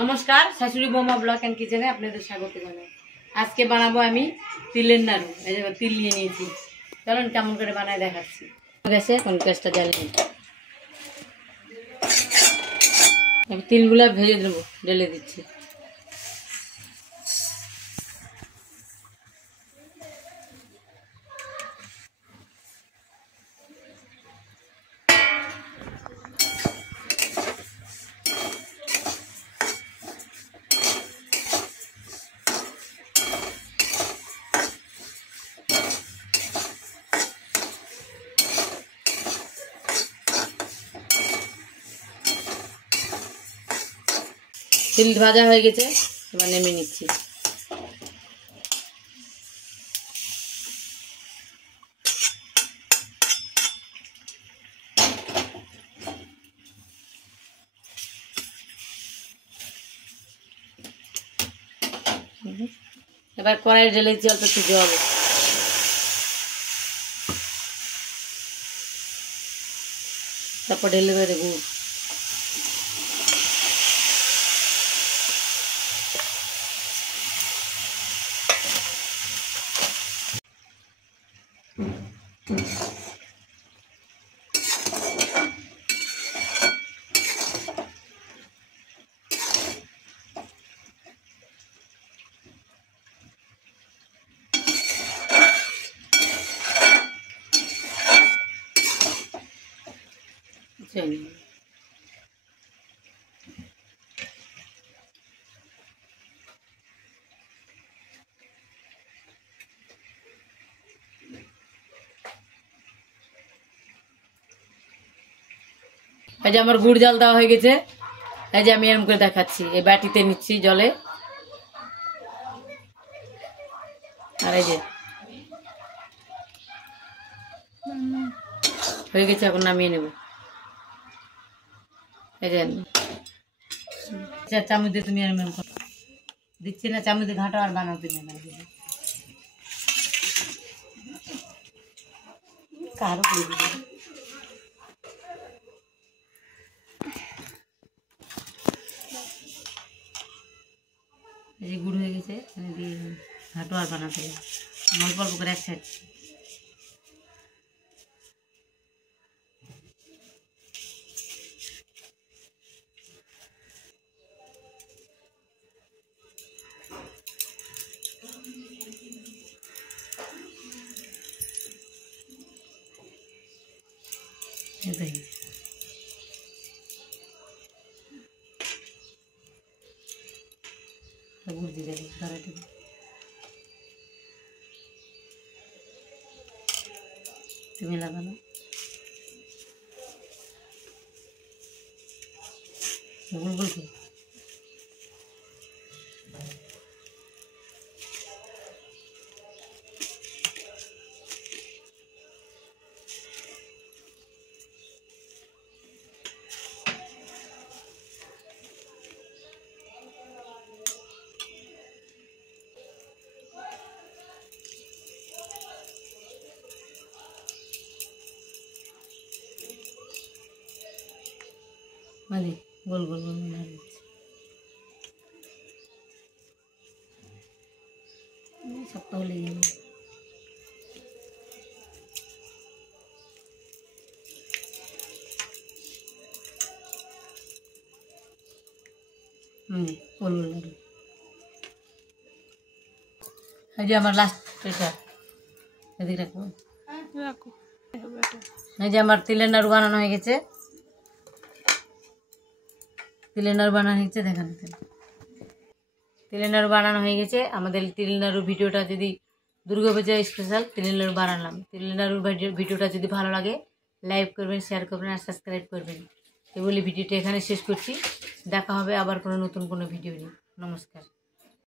नमस्कार शाশুড়ি বৌমা ব্লগ এন্ড কিচেনে আপনাদের স্বাগত জানাই। আজকে বানাবো আমি তিলের নাড়ু। এই যে তিল নিয়ে নিয়েছি, চলুন কেমন করে বানায় দেখাচ্ছি। গ্যাসে কোন গ্যাসটা জ্বালিয়ে তিলগুলা ভেজে দেবো, ঢেলে দিচ্ছি। তিল ভাজা হয়ে গেছে, এবার নেমে নিচ্ছি। এবার কড়াই ঢেলে দিচ্ছি অল্প একটু জল। তারপর ঢেলে দেবে গুড়। এই যে আমার গুড় জল দেওয়া হয়ে গেছে। এই যে আমি এরকম করে দেখাচ্ছি, এই বাটিতে নিচ্ছি জলে। আর এই যে হয়ে গেছে, এখন নামিয়ে নেব। এই যে চামচ দিয়ে তুমি এরকম দিচ্ছি না, চামচ দিয়ে ঘাঁটো আর বানাও তুমি। কারো করে দিবে এই যে গুড় হয়ে গেছে, দিয়ে ঘাঁটো আর বানাতে হবে অল্প অল্প করে এক সাইড। তুমি লাগানো গোল গোল করে। মানে গোল গোল গোল শক্ত হলে যাবে। গোল গোল নাড়ু। এই যে আমার লাস্ট এটা এদিকে রাখবো। এই যে আমার তিলের নাড়ু বানানো হয়ে গেছে। তিলের নাড়ু বানানো হয়েছে, দেখেন তিলের নাড়ু বানানো হয়ে গেছে। আমাদের তিলের নাড়ুর ভিডিওটা যদি দুর্গাপূজা স্পেশাল তিলের নাড়ু বানালাম, তিলের নাড়ুর ভিডিওটা যদি ভালো লাগে লাইক করবেন, শেয়ার করবেন আর সাবস্ক্রাইব করবেন। এই বলে ভিডিওটা এখানে শেষ করছি। দেখা হবে আবার কোনো নতুন কোনো ভিডিও নিয়ে। নমস্কার।